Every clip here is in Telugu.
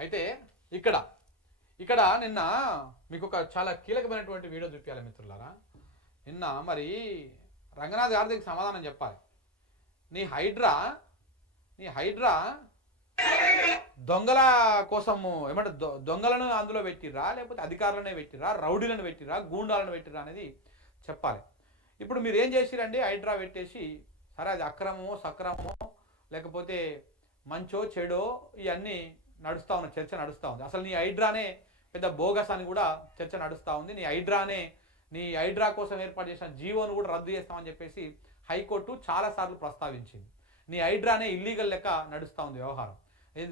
అయితే ఇక్కడ ఇక్కడ నిన్న మీకు ఒక చాలా కీలకమైనటువంటి వీడియో చూపించాలి మిత్రులారా. నిన్న మరి రంగనాథ్ గారికి సమాధానం చెప్పాలి. నీ హైడ్రా దొంగల కోసము ఏమంటే దొంగలను అందులో పెట్టిర్రా, లేకపోతే అధికారులనే పెట్టిర్రా, రౌడీలను పెట్టిర్రా, గూండాలను పెట్టిర్రా అనేది చెప్పాలి. ఇప్పుడు మీరు ఏం చేసిరండి? హైడ్రా పెట్టేసి సరే అది అక్రమమో సక్రమమో లేకపోతే మంచో చెడో ఇవన్నీ నడుస్తూ ఉన్న చర్చ నడుస్తూ ఉంది. అసలు నీ హైడ్రానే పెద్ద బోగస్ అని కూడా చర్చ నడుస్తూ ఉంది. నీ హైడ్రా కోసం ఏర్పాటు చేసిన జీవోను కూడా రద్దు చేస్తామని చెప్పేసి హైకోర్టు చాలాసార్లు ప్రస్తావించింది. నీ హైడ్రానే ఇల్లీగల్ లెక్క నడుస్తూ ఉంది వ్యవహారం.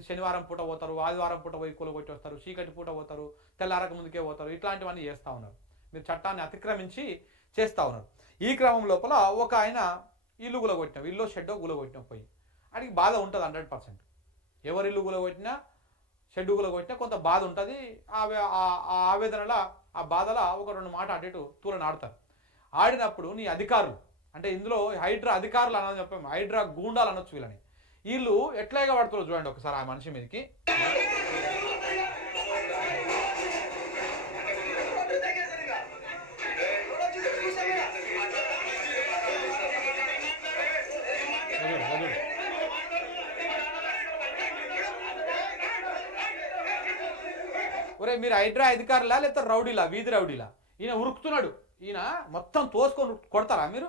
శనివారం పూట పోతారు, ఆదివారం పూట పోయి కూలగొట్టి వస్తారు, చీకటి పూట పోతారు, తెల్లారక ముందుకే పోతారు, ఇట్లాంటివన్నీ చేస్తూ ఉన్నారు. మీరు చట్టాన్ని అతిక్రమించి చేస్తూ ఉన్నారు. ఈ క్రమం లోపల ఒక ఆయన ఇల్లు గులగొట్టినాం, ఇల్లు షెడ్డో గులగొట్టినాం పోయి అడిగి బాధ ఉంటుంది 100%. ఎవరి ఇల్లు గులగొట్టినా షెడ్డు గులగొట్టినా కొంత బాధ ఉంటుంది. ఆ ఆవేదనలో ఆ బాధలో ఒక 2 మాట అటు ఇటు తూలని ఆడతారు. ఆడినప్పుడు నీ అధికారులు అంటే ఇందులో హైడ్రా అధికారులు అన్నది చెప్పాము, హైడ్రా గూండాలు అనొచ్చు వీళ్ళని. వీళ్ళు ఎట్లాగా పడుతున్నారు చూడండి ఒకసారి ఆ మనిషి మీదకి. ఒరే మీరు హైడ్రా అధికారులా లేకపోతే రౌడీలా, వీధి రౌడీలా? ఈయన ఉరుకుతున్నాడు, ఈయన మొత్తం తోసుకొని కొడతారా మీరు?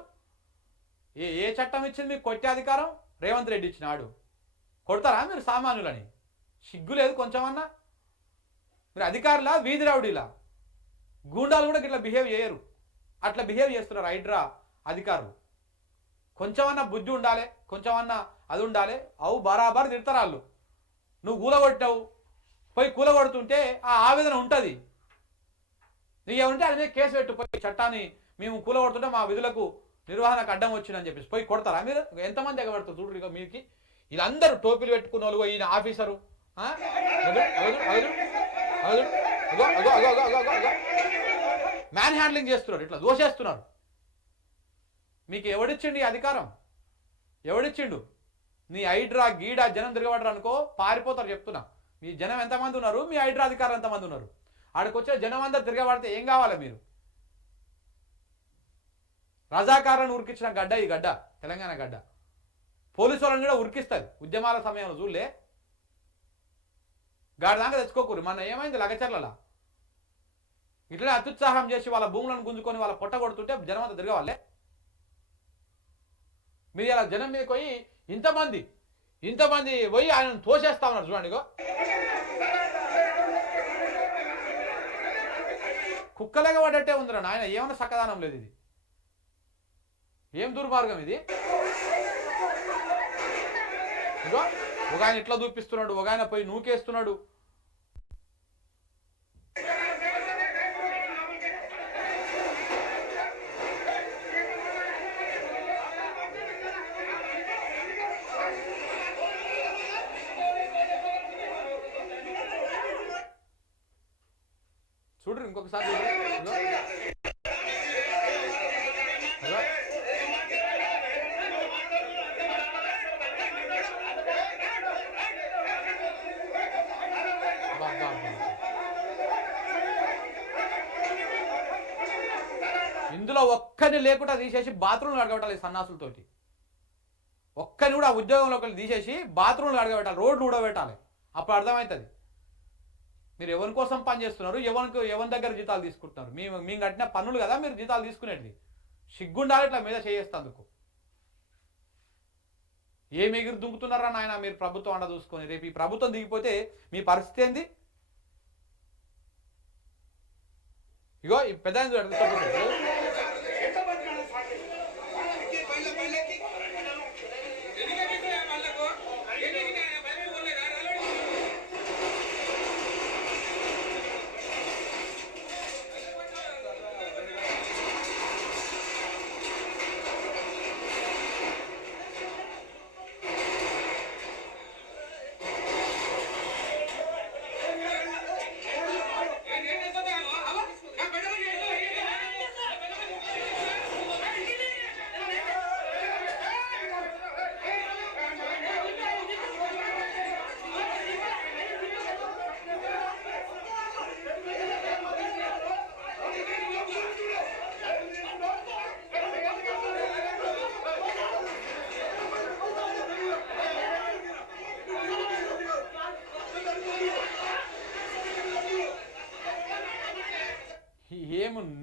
ఏ చట్టం ఇచ్చింది మీకు కొట్టే అధికారం? రేవంత్ రెడ్డి ఇచ్చినాడు. కొడతారా మీరు సామాన్యులని? సిగ్గు లేదు కొంచెమన్నా? మీరు అధికారులా, వీధి రౌడీలా? గూండాలు కూడా ఇట్లా బిహేవ్ చేయరు, అట్లా బిహేవ్ చేస్తున్నారు హైడ్రా అధికారులు. కొంచెమన్నా బుద్ధి ఉండాలి, కొంచెమన్నా అది ఉండాలి. అవు బరాబర్ తిడతారు వాళ్ళు. నువ్వు కూలగొట్టావు, పోయి కూలగొడుతుంటే ఆ ఆవేదన ఉంటుంది. నీకేమంటే అది మీద కేసు పెట్టుపోయి చట్టాన్ని మేము కూలగొడుతుంటే మా విధులకు నిర్వహణకు అడ్డం వచ్చిందని చెప్పేసి పోయి కొడతారా మీరు? ఎంతమంది ఎగబడతారు చూడు ఇక మీరికి. వీళ్ళందరూ టోపీలు పెట్టుకున్న వాళ్ళు, ఈయన ఆఫీసరు మ్యాన్ హ్యాండ్లింగ్ చేస్తున్నారు, ఇట్లా దోషేస్తున్నారు. మీకు ఎవడిచ్చిండు ఈ అధికారం? ఎవడిచ్చిండు? నీ హైడ్రా గీడా జనం తిరగబడరు అనుకో పారిపోతారు చెప్తున్నా. మీ జనం ఎంతమంది ఉన్నారు, మీ హైడ్రా అధికారులు ఎంతమంది ఉన్నారు? ఆడికి వచ్చే జనం అందరు తిరగబడితే ఏం కావాలి మీరు? రజాకారులను ఉరికించిన గడ్డ ఈ గడ్డ, తెలంగాణ గడ్డ. పోలీసు వాళ్ళని కూడా ఉరికిస్తుంది ఉద్యమాల సమయంలో చూడలే. గాడి దాకా తెచ్చుకోకూరు. మన ఏమైంది లగచర్లలా? ఇట్లనే అత్యుత్సాహం చేసి వాళ్ళ భూములను గుంజుకొని వాళ్ళ పొట్ట కొడుతుంటే జనం అంతా తిరగవాలే. మీరు ఇలా జనం మీద పోయి ఇంతమంది పోయి ఆయనను తోసేస్తా ఉన్నారు చూడండి. కుక్కలేగా పడ్డట్టే ఉందిరా నాయన. ఏమన్నా సక్కదానం లేదు ఇది. ఏం దుర్మార్గం ఇది? ఒక ఆయన ఇట్లా చూపిస్తున్నాడు, ఒక ఆయన పోయి నూకేస్తున్నాడు. చూడరు ఇంకొకసారి ఇందులో ఒక్కరిని లేకుండా తీసేసి బాత్రూమ్లు అడగబెట్టాలి సన్నాసులతోటి. ఒక్కరిని కూడా ఉద్యోగంలోకి తీసేసి బాత్రూమ్లు అడగబెట్టాలి, రోడ్లు ఊడబెట్టాలి. అప్పుడు అర్థమవుతుంది మీరు ఎవరి కోసం పని చేస్తున్నారు, ఎవరి దగ్గర జీతాలు తీసుకుంటున్నారు. మేము కట్టిన పన్నులు కదా మీరు జీతాలు తీసుకునేది. సిగ్గుండాలి ఇట్లా మీద చేయేస్తందుకు. ఏమి ఎగిరి దుంకుతున్నారా నాయన మీరు ప్రభుత్వం అండ చూసుకొని? రేపు ఈ ప్రభుత్వం దిగిపోతే మీ పరిస్థితి ఏంది? ఇగో ఈ పెద్ద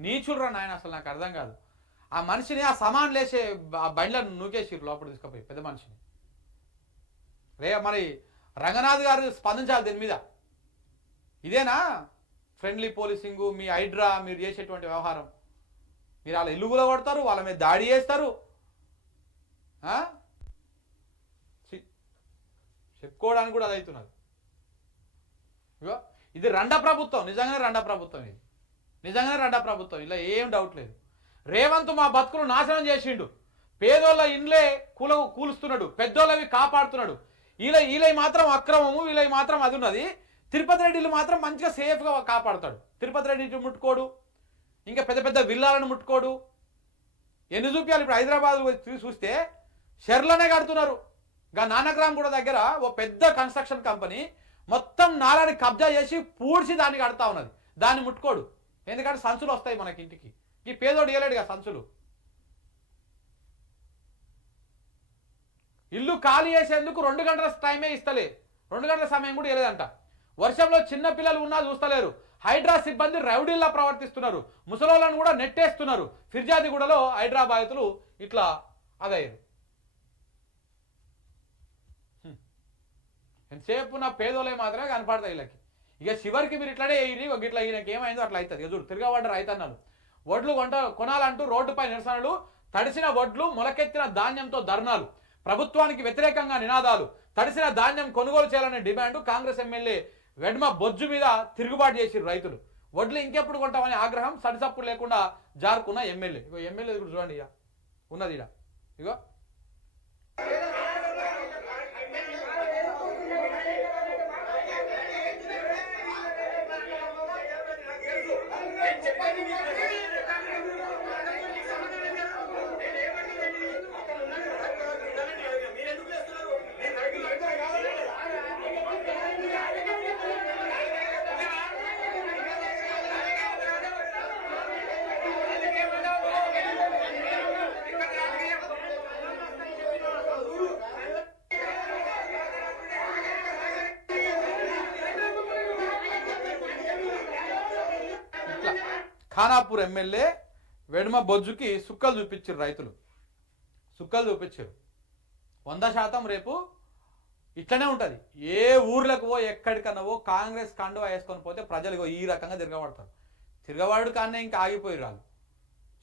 నీచులరా నాయన, అసలు నాకు అర్థం కాదు. ఆ మనిషిని ఆ సమాన్ లేసే ఆ బండ్లను నూకేసిరు లోపల తీసుకుపోయి పెద్ద మనిషిని. మరి రంగనాథ్ గారు స్పందించాలి దీని మీద. ఇదేనా ఫ్రెండ్లీ పోలీసింగు, మీ హైడ్రా మీరు చేసేటువంటి వ్యవహారం? మీరు వాళ్ళ ఇల్లు కూడా కొడతారు, వాళ్ళ మీద దాడి చేస్తారు. చెప్పుకోవడానికి కూడా అది అవుతున్నది. ఇగో ఇది రండ ప్రభుత్వం, నిజంగానే రండ ప్రభుత్వం, ఇది నిజంగానే రండ ప్రభుత్వం, ఇలా ఏం డౌట్ లేదు. రేవంత్ మా బతుకులు నాశనం చేసిండు, పేదోళ్ళ ఇండ్లే కూలుస్తున్నాడు, పెద్దోళ్ళవి కాపాడుతున్నాడు. వీళ్ళ మాత్రం అక్రమము, వీళ్ళ మాత్రం అది ఉన్నది. తిరుపతి రెడ్డిలు మాత్రం మంచిగా సేఫ్గా కాపాడుతాడు. తిరుపతి రెడ్డి ముట్టుకోడు, ఇంకా పెద్ద పెద్ద విల్లాలను ముట్టుకోడు. ఎన్ని చూపించాలి? ఇప్పుడు హైదరాబాద్ చూస్తే షెర్లనే కడుతున్నారు. ఇంకా నానక్రామ్ కూడా దగ్గర ఓ పెద్ద కన్స్ట్రక్షన్ కంపెనీ మొత్తం నాలాని కబ్జా చేసి పూడ్చి దాన్ని కడతా ఉన్నది. దాన్ని ముట్టుకోడు, ఎందుకంటే సంచులు వస్తాయి మనకి ఇంటికి. ఈ పేదోడు ఇవ్వలేడుగా సంచులు. ఇల్లు ఖాళీ చేసేందుకు 2 గంటల టైమే ఇస్తలే, 2 గంటల సమయం కూడా ఇవ్వలేదంట. వర్షంలో చిన్న పిల్లలు ఉన్నా చూస్తలేరు. హైడ్రా సిబ్బంది రౌడీల్లా ప్రవర్తిస్తున్నారు, ముసలోళ్ళను కూడా నెట్టేస్తున్నారు. ఫిర్జాదిగూడలో హైడ్రా బాధితులు ఇట్లా అదయ్యారు. ఎంతసేపు నా పేదోళ్ళే మాత్రమే కనపడతాయి వీళ్ళకి. ఇక చివరికి మీరు ఇట్లానే ఇట్లా ఈయనకి ఏమైందో అట్లా అవుతుంది. చూడు తిరగబడ్డ రైతన్నలు వడ్లు కొనాలంటూ రోడ్డుపై నిరసనలు, తడిసిన వడ్లు మొలకెత్తిన ధాన్యంతో ధర్నాలు, ప్రభుత్వానికి వ్యతిరేకంగా నినాదాలు, తడిసిన ధాన్యం కొనుగోలు చేయాలనే డిమాండ్. కాంగ్రెస్ ఎమ్మెల్యే వెడ్మ బొజ్జు మీద తిరుగుబాటు చేసిరు రైతులు. వడ్లు ఇంకెప్పుడు కొంటామని ఆగ్రహం, సడిసప్పుడు లేకుండా జారుకున్న ఎమ్మెల్యే. ఇగో ఎమ్మెల్యే చూడండి, ఇక ఉన్నది ఇక. ఇగో ఖానాపూర్ ఎమ్మెల్యే వెడమ బొజ్జుకి సుక్కలు చూపించారు రైతులు, సుక్కలు చూపించారు. 100% రేపు ఇట్లనే ఉంటుంది. ఏ ఊర్లకు ఎక్కడికన్నా కాంగ్రెస్ కండువా వేసుకొని పోతే ప్రజలు ఈ రకంగా తిరగబడతారు. తిరగబడు కానీ ఇంకా ఆగిపోయారు. వాళ్ళు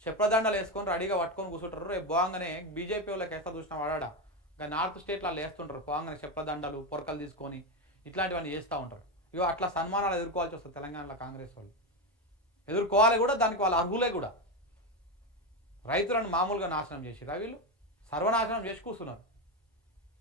చెప్రదండలు వేసుకొని రెడీగా పట్టుకొని కూర్చుంటారు. రేపు పోగానే బీజేపీ వాళ్ళకి వేస్తా చూసిన వాడా, ఇంకా నార్త్ స్టేట్లో వాళ్ళు వేస్తుంటారు. పోగానే చెప్రదండలు పొరకలు తీసుకొని ఇట్లాంటివన్నీ చేస్తూ ఉంటారు. ఇగో అట్లా సన్మానాలు ఎదుర్కోవాల్సి వస్తుంది తెలంగాణలో. కాంగ్రెస్ వాళ్ళు ఎదుర్కోవాలి కూడా, దానికి వాళ్ళ అర్హులే కూడా. రైతులను మామూలుగా నాశనం చేసిరా వీళ్ళు, సర్వనాశనం చేసి కూర్చున్నారు.